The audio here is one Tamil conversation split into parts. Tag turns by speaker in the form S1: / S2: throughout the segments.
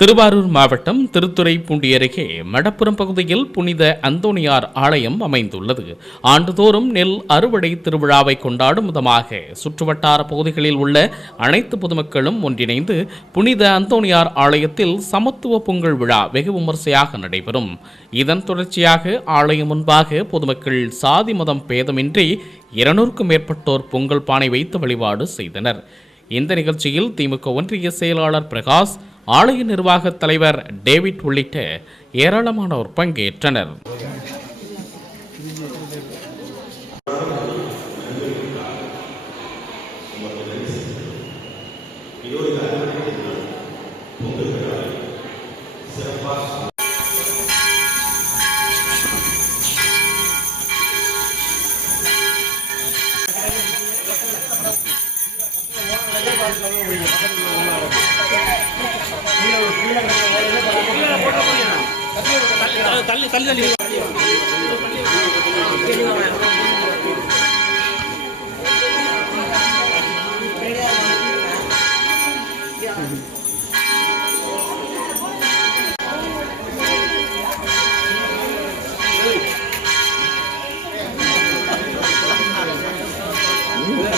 S1: திருவாரூர் மாவட்டம் திருத்துறைப்பூண்டி அருகே மடப்புறம் பகுதியில் புனித அந்தோணியார் ஆலயம் அமைந்துள்ளது. ஆண்டுதோறும் நெல் அறுவடை திருவிழாவை கொண்டாடும் விதமாக சுற்றுவட்டார பகுதிகளில் உள்ள அனைத்து பொதுமக்களும் ஒன்றிணைந்து புனித அந்தோணியார் ஆலயத்தில் சமத்துவ பொங்கல் விழா வெகு விமர்சையாக நடைபெறும். இதன் தொடர்ச்சியாக ஆலயம் முன்பாக பொதுமக்கள் சாதி மதம் பேதமின்றி இருநூறுக்கும் மேற்பட்டோர் பொங்கல் பானை வைத்து வழிபாடு செய்தனர். இந்த நிகழ்ச்சியில் திமுக ஒன்றிய செயலாளர் பிரகாஷ் ஆலய நிர்வாக தலைவர் டேவிட் உள்ளிட்ட ஏராளமானோர் பங்கேற்றனர். தள்ளி தள்ளி தள்ளி Yeah.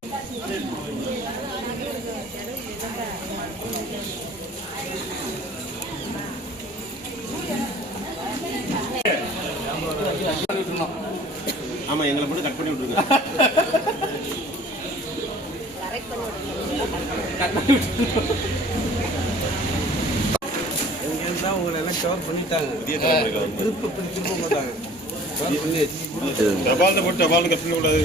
S2: ஆமா எங்களை மட்டும் கட் பண்ணி விட்டுருங்க.
S3: உங்களை எல்லாம் கவர் பண்ணிட்டாங்க? திருப்பி பண்ணியாச்சு
S2: டபால்ல போட்டு டபால்னு கட் பண்ண கூடாது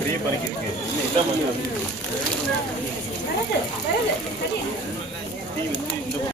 S2: பெரிய பணிக்கு இருக்கு. இன்னும் இதான் பண்ணி வந்து